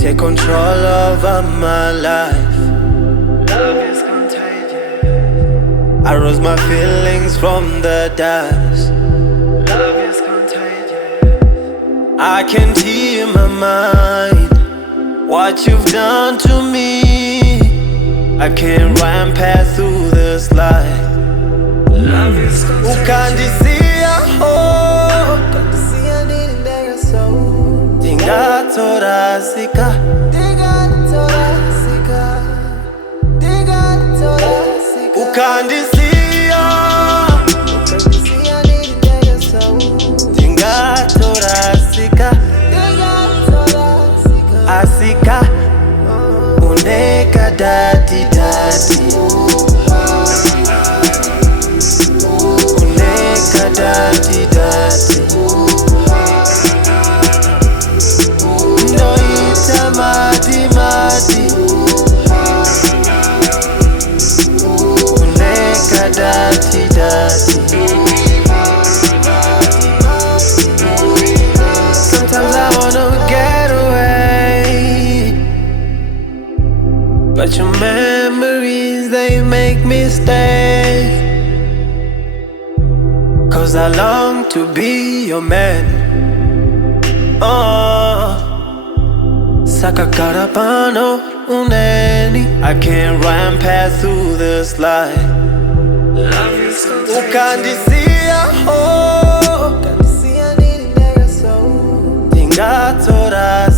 take control over my life. Love is contagious. I rose my feelings from the dust. Love is contagious. I can't hear my mind what you've done to me. I can't run past through this life. Love is contagious. Ukandisia oh, Dingatorasika. Ukandisia Dingatorasika. Asika Uneka dati dati. Uneka dati dati. Noita mati mati. Uneka dati dati. Sometimes I wanna get away, but your memories, they make me stay. 'Cause I long to be your man. Oh, Sakakarapano uneni. I can't run past through this life. Love is contagious. Ukandisia oh, Dingatora